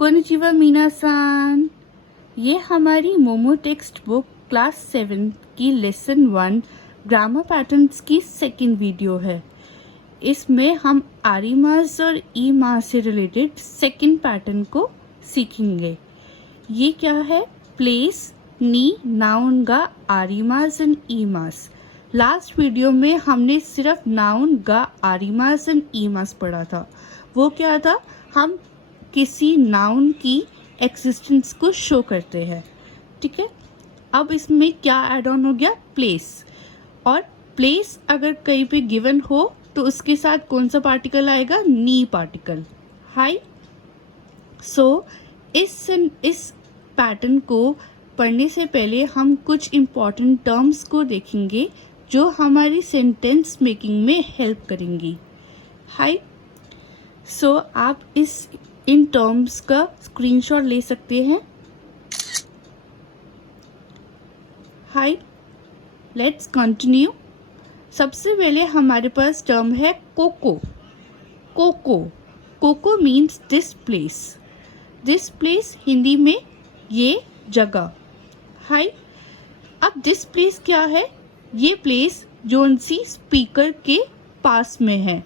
Konnichiwa मीना-सान। ये हमारी momo text book class 7 की लेसन 1 ग्रामर पैटर्न्स की सेकंड वीडियो है। इसमें हम आरिमास और ईमास से रिलेटेड सेकंड पैटर्न को सीखेंगे। ये क्या है? प्लेस नी नाउन गा आरिमास एंड ईमास। लास्ट वीडियो में हमने सिर्फ नाउन गा आरिमास एंड ईमास पढ़ा था। वो क्या था? हम किसी नाउन की एक्सिस्टेंस को शो करते हैं। ठीक है, अब इसमें क्या ऐड ऑन हो गया? प्लेस। और प्लेस अगर कहीं पे गिवन हो तो उसके साथ कौन सा पार्टिकल आएगा? नी पार्टिकल। हाई। सो इस पैटर्न को पढ़ने से पहले हम कुछ इम्पॉर्टेंट टर्म्स को देखेंगे जो हमारी सेंटेंस मेकिंग में हेल्प करेंगी। हाई। सो आप इन टर्म्स का स्क्रीनशॉट ले सकते हैं। Hi, let's continue. सबसे पहले हमारे पास टर्म है कोको। कोको। कोको means this place. This place Hindi में ये जगह। हाई, अब दिस प्लेस क्या है? ये प्लेस जोन सी स्पीकर के पास में है।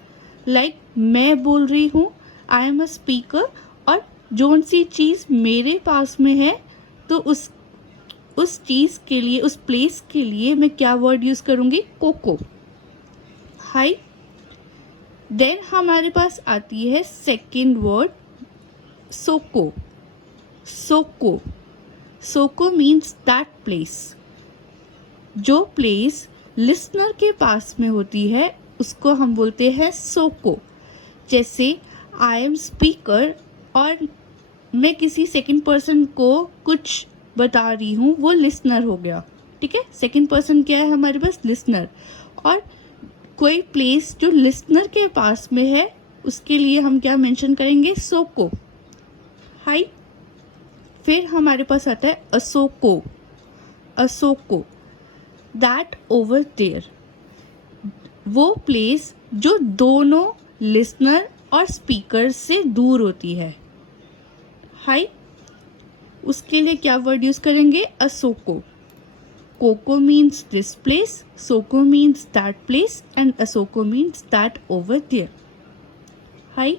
लाइक मैं बोल रही हूँ, आई एम अ स्पीकर, और जोन सी चीज़ मेरे पास में है तो उस चीज़ के लिए, उस प्लेस के लिए मैं क्या वर्ड यूज़ करूँगी? कोको। हाई। देन हमारे पास आती है सेकंड वर्ड सोको। सोको। सोको मीन्स दैट प्लेस। जो प्लेस लिसनर के पास में होती है उसको हम बोलते हैं सोको। जैसे आई एम स्पीकर और मैं किसी सेकंड पर्सन को कुछ बता रही हूँ, वो लिसनर हो गया। ठीक है, सेकंड पर्सन क्या है हमारे पास? लिसनर। और कोई प्लेस जो लिसनर के पास में है उसके लिए हम क्या मेंशन करेंगे? सोको। हाई। फिर हमारे पास आता है असोको। असोको, दैट ओवर देयर। वो प्लेस जो दोनों लिसनर और स्पीकर से दूर होती है। हाई। उसके लिए क्या वर्ड यूज करेंगे? असोको। कोको मीन्स दिस प्लेस, सोको मीन्स दैट प्लेस, एंड असोको मीन्स दैट ओवर देयर। हाई।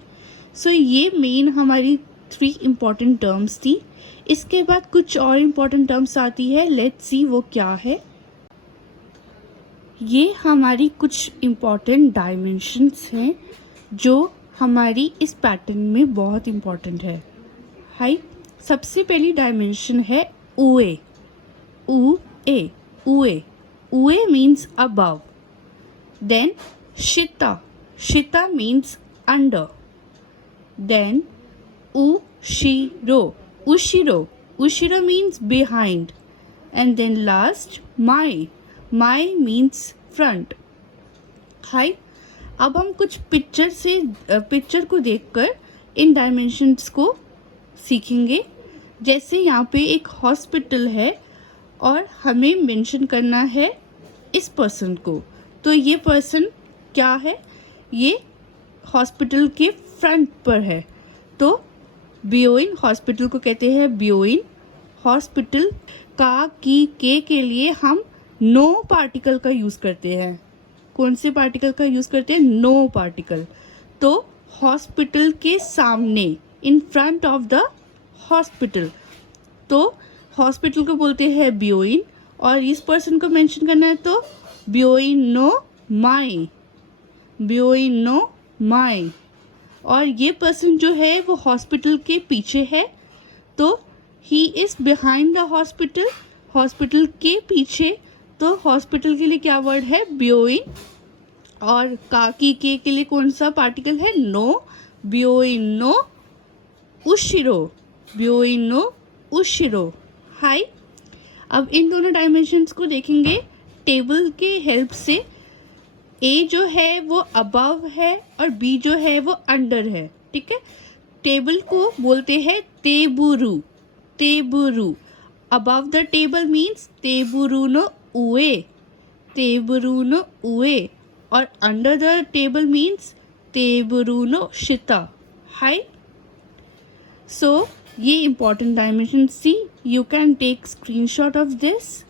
सो ये मेन हमारी 3 इम्पॉर्टेंट टर्म्स थी। इसके बाद कुछ और इम्पॉर्टेंट टर्म्स आती है। लेट्स सी वो क्या है। ये हमारी कुछ इम्पॉर्टेंट डायमेंशंस हैं जो हमारी इस पैटर्न में बहुत इम्पॉर्टेंट है। हाई। सबसे पहली डायमेंशन है उए। उ ए, उए। उए मीन्स अबव। देन शिता। शिता मीन्स अंडर। देन उशिरो। उशिरो। उशिरो means behind. And then last माई। माई मीन्स फ्रंट। हाई। अब हम कुछ पिक्चर को देखकर इन डायमेंशंस को सीखेंगे। जैसे यहाँ पे एक हॉस्पिटल है और हमें मेंशन करना है इस पर्सन को, तो ये पर्सन क्या है? ये हॉस्पिटल के फ्रंट पर है। तो बियोइन, हॉस्पिटल को कहते हैं बियोइन। हॉस्पिटल का की के लिए हम नो पार्टिकल का यूज़ करते हैं। कौन से पार्टिकल का यूज़ करते हैं? No particle. तो हॉस्पिटल के सामने, इन फ्रंट ऑफ द हॉस्पिटल, तो हॉस्पिटल को बोलते हैं बियोइन, और इस पर्सन को मेंशन करना है तो बियोइन नो माई। बियोइन know my. और ये पर्सन जो है वो हॉस्पिटल के पीछे है, तो he is behind the hospital. Hospital के पीछे, तो हॉस्पिटल के लिए क्या वर्ड है? बियोइन। और काकी के लिए कौन सा पार्टिकल है? नो। बियोइन नो उशिरो। बियोइन नो उशिरो। हाई। अब इन दोनों डायमेंशंस को देखेंगे टेबल के हेल्प से। ए जो है वो अबव है और बी जो है वो अंडर है। ठीक है, टेबल को बोलते हैं तेबुरु। तेबुरु। अबव द टेबल मीन्स तेबुरु नो उए। तेबुरु नो उए। और अंडर द टेबल मीन्स तेबुरु नो शिता। हाई। सो ये important dimension. See, you can take screenshot of this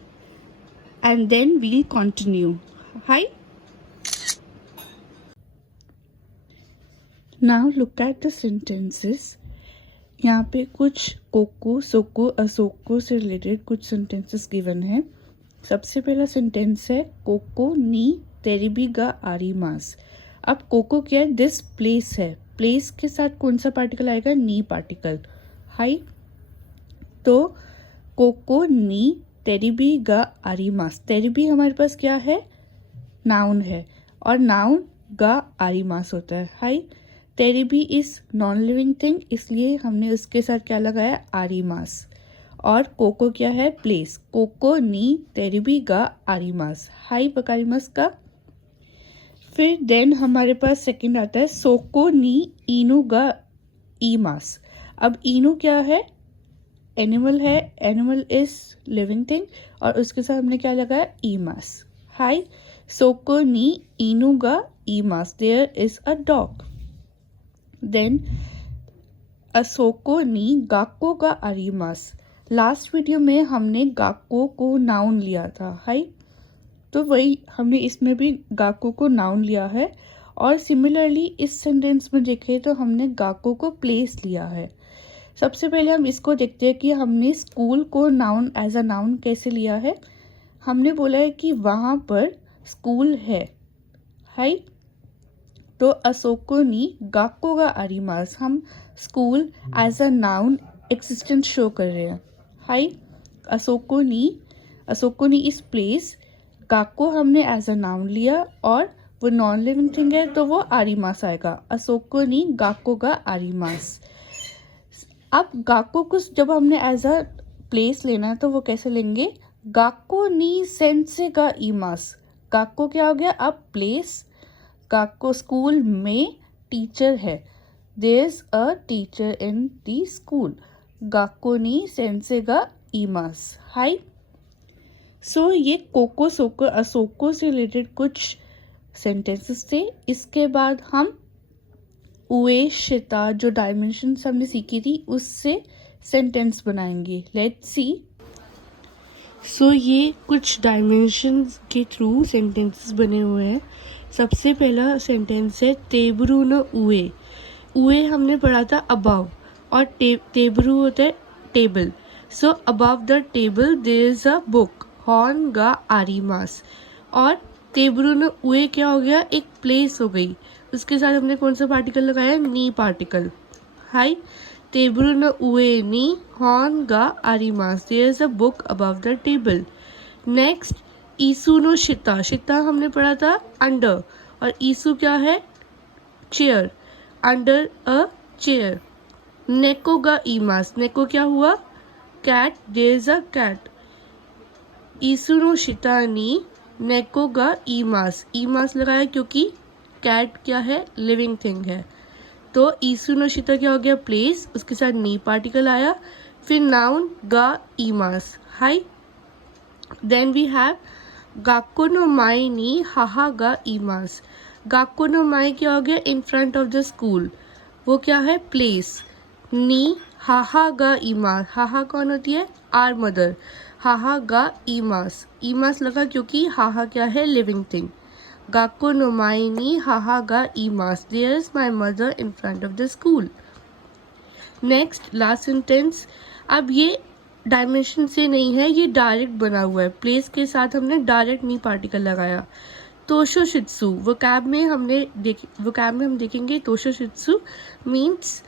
and then we'll continue. Hi. Now look at the sentences. यहाँ पे कुछ कोको सोको असोको से रिलेटेड कुछ सेंटेंसेस गिवन है. सबसे पहला सेंटेंस है कोको नी तेरिबी गा आरी मास. अब कोको क्या है? दिस प्लेस है. प्लेस के साथ कौन सा पार्टिकल आएगा? नी पार्टिकल. हाई. तो कोको नी तेरिबी गा आरी मास. तेरिबी हमारे पास क्या है? नाउन है और नाउन गा आरी मास होता है. हाई. तेरिबी इज नॉन लिविंग थिंग, इसलिए हमने उसके साथ क्या लगाया? आरी मास. और कोको क्या है? प्लेस. कोको नी तेरिबी गा आरी मास. हाई बकारी मास का. फिर देन हमारे पास सेकंड आता है सोको नी इनु गा ई मास. अब इनु क्या है? एनिमल है. एनिमल इज लिविंग थिंग और उसके साथ हमने क्या लगाया? ई मास. हाई. सोको नी इनु गा ई मास. There is a dog. Then असोको नी गाको गा आरी मास. लास्ट वीडियो में हमने गाको को नाउन लिया था. हाई. तो वही हमने इसमें भी गाको को नाउन लिया है और सिमिलरली इस सेंटेंस में देखें तो हमने गाको को प्लेस लिया है. सबसे पहले हम इसको देखते हैं कि हमने स्कूल को नाउन एज अ नाउन कैसे लिया है. हमने बोला है कि वहाँ पर स्कूल है. हाई. तो असोको नी गाको गा आरी मास. हम school as a noun existence show कर रहे हैं. हाई. असोको नी इस प्लेस. गाको हमने एज अ नाउन लिया और वो नॉन लिविंग थिंग है तो वो आरी मास आएगा. असोको नी गाको गा आरी मास. अब गाको को जब हमने एज अ प्लेस लेना है तो वो कैसे लेंगे? गाको नी सेंसे गा ई मास. गाको क्या हो गया? अब प्लेस. गाको स्कूल में टीचर है. There is a teacher in the school. गाको नी सेंसे गा ई मास. हाई. सो ये कोको सोको असोको से रिलेटेड कुछ सेंटेंसेस थे. इसके बाद हम उए शिता जो डायमेंशंस हमने सीखी थी उससे सेंटेंस बनाएंगे. Let's see. सो ये कुछ डायमेंशंस के थ्रू सेंटेंसेस बने हुए हैं. सबसे पहला सेंटेंस है तेबरू न उए. उए हमने पढ़ा था अबव और तेबरू होता है table. So above the table there is a book. हॉर्न गा आरी मास. और तेबरू न उए क्या हो गया? एक प्लेस हो गई. उसके साथ हमने कौन सा पार्टिकल लगाया? नी पार्टिकल. हाई. तेबरू न उए नी हॉर्न गा आरी मास. There is a book above the table. Next ईसु नो शिता. शिता हमने पढ़ा था अंडर और ईसु क्या है? चेयर. Under a chair. नेको गा ई मास. नेको क्या हुआ? Cat. There is a cat. ईसु नो शिता नी नेको गा ई मास. ई मास लगाया क्योंकि कैट क्या है? लिविंग थिंग है. तो ईसु नो शिता क्या हो गया? प्लेस. उसके साथ नी पार्टिकल आया. फिर नाउन गा ई मास. हाई. देन वी हैव गाको नो माई नी हाहा गा ई मास. गाको नो माई क्या हो गया? In front of the school. वो क्या है? प्लेस. नी हाहा गा ई मास. हाहा कौन होती है? Are mother. हाहा गा ई मास. ई मास लगा क्योंकि हाहा क्या है? Living thing. गाको नो माई नी हाहा गा ई मास. There is my mother in front of the school. Next last sentence. अब ये डायमेंशन से नहीं है, ये डायरेक्ट बना हुआ है. प्लेस के साथ हमने डायरेक्ट नी पार्टिकल लगाया. तोशोशित्सु वोकैब में हम देखेंगे. तोशोशित्सु मीन्स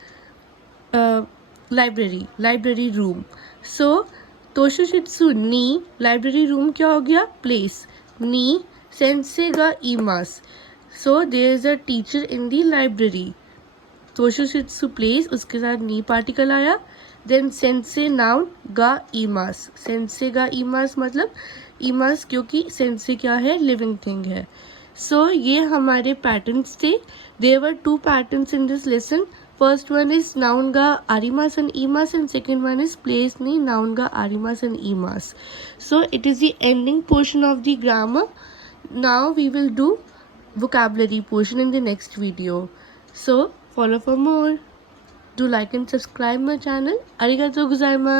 लाइब्रेरी रूम. सो तोशोशित्सु नी लाइब्रेरी रूम क्या हो गया? प्लेस. नी सेंसे गा ई मास. So there is a teacher in the library. तोशोशित्सु प्लेस. उसके साथ नी पार्टिकल आया. देन सेंसे नाउन गा ई मास. सेंसे गा ई मास मतलब ई मास क्योंकि सेंसे क्या है? लिविंग थिंग है. सो ये हमारे पैटर्न्स थे. There were 2 patterns in this lesson. First one is noun गा आरिमास एंड ई मास and second one is place नी नाउन गा आरिमास एंड ई मास. So it is the ending portion of the grammar. Now we will do vocabulary portion in the next video. So follow for more. Do like and subscribe my channel. Arigatou gozaimasu.